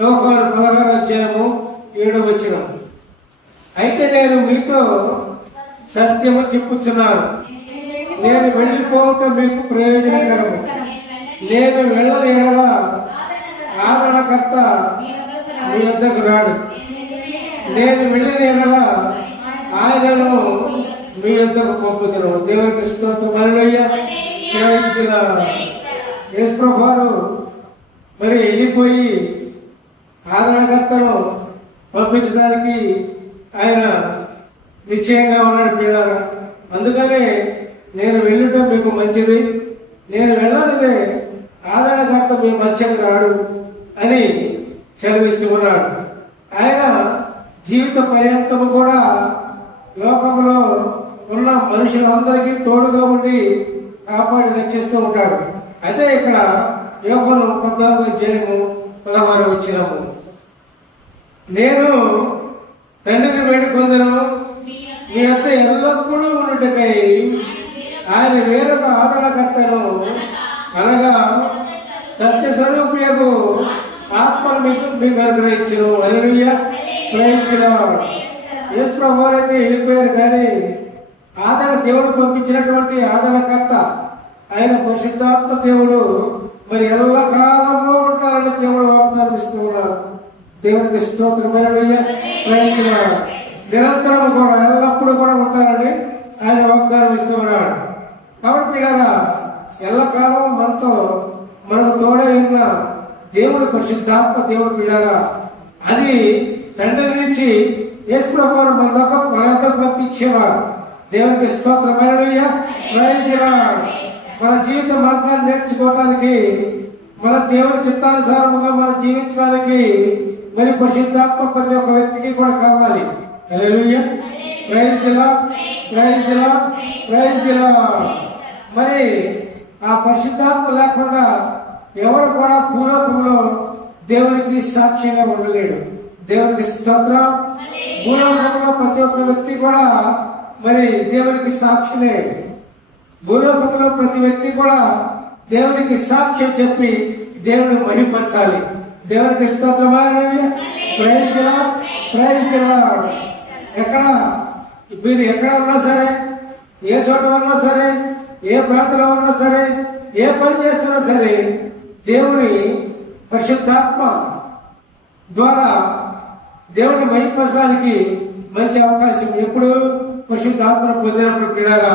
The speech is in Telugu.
యోగాలు పదహారు అధ్యాయము ఏడు వచ్చిన అయితే నేను మీతో సత్యము చెప్పుచున్నాను. నేను వెళ్ళిపోవటం మీకు ప్రయోజనకరము. నేను వెళ్ళని ఎడల ఆదరణకర్త మీ వద్దకు రాడు. నేను వెళ్ళిన ఎడల ఆయనను మీ వద్దకు పంపుతాను దేవునికి స్తోత్రం. మరలయ్య యేసుప్రభువారు మరి వెళ్ళిపోయి ఆదరణకర్తను పంపించడానికి ఆయన నిశ్చయంగా ఉన్నాడు పిల్లారా అందుకనే నేను వెళ్ళటం మీకు మంచిది. నేను వెళ్ళనిదే ఆదరణకర్త మీ మధ్యకు రాడు అని సెలవిస్తూ ఉన్నాడు. ఆయన జీవిత పర్యంతము కూడా లోకంలో ఉన్న మనుషులందరికీ తోడుగా ఉండి కాపాడి రక్షిస్తూ ఉంటాడు. అదే ఇక్కడ యోగను పద్నాలుగు అధ్యాయము పదహారు వచ్చినాము నేను తండ్రిని వేడుకొందను మీ యొక్క ఎల్లప్పుడూ ఉన్నట్టుకై ఆయన వేరొక ఆదరణకర్తను అనగా సత్య స్వరూపియకు ఆత్మ మీకు మీకు అనుగ్రహించను అలలుయ్య యేసు ప్రభు అయితే వెళ్ళిపోయారు కానీ ఆదరణ దేవుడు పంపించినటువంటి ఆదరణకర్త ఆయన పరిశుద్ధాత్మ దేవుడు. మరి ఎల్ల కాలంలో ఉంటారని దేవుడు వాగ్దానం ఇస్తూ ఉన్నారు దేవునికి స్తోత్రమైన నిరంతరం కూడా ఎల్లప్పుడూ కూడా ఉంటారని ఆయన వాగ్దానం ఇస్తూ ఉన్నాడు. కాబట్టి పిల్లగా ఎల్లకాలం మనతో మనకు తోడే ఉన్న దేవుడు పరిశుద్ధాత్మ దేవుడు పిల్లగా అది తండ్రి నుంచి యేసుప్రభువారు మన దాకా మనందరూ పంపించేవారు. దేవునికి స్తోత్రమైన మన జీవిత మార్గాన్ని నేర్చుకోవడానికి మన దేవుని చిత్తానుసారముగా మనం జీవించడానికి మరి పరిశుద్ధాత్మ ప్రతి ఒక్క వ్యక్తికి కూడా కావాలి. ప్రైజ్ దిలా మరి ఆ పరిశుద్ధాత్మ లేకుండా ఎవరు కూడా భూలోకంలో దేవునికి సాక్ష్యంగా ఉండలేడు. దేవునికి స్తోత్రం. భూలోకంలో ప్రతి ఒక్క వ్యక్తి కూడా మరి దేవునికి సాక్షినే భూలోకంలో ప్రతి వ్యక్తి కూడా దేవునికి సాక్ష్యం చెప్పి దేవుని మహిమపరచాలి దేవునికి స్తోత్రమా ప్రైజ్ దిలా ప్రైజ్ దిలా ఎక్కడ? మీరు ఎక్కడ ఉన్నా సరే ఏ చోట ఉన్నా సరే ఏ ప్రాంతంలో ఉన్నా సరే ఏ పని చేస్తున్నా సరే దేవుని పరిశుద్ధాత్మ ద్వారా దేవుని మహిమపరచడానికి మంచి అవకాశం ఎప్పుడు పరిశుద్ధాత్మను పొందినప్పుడు పిల్లగా.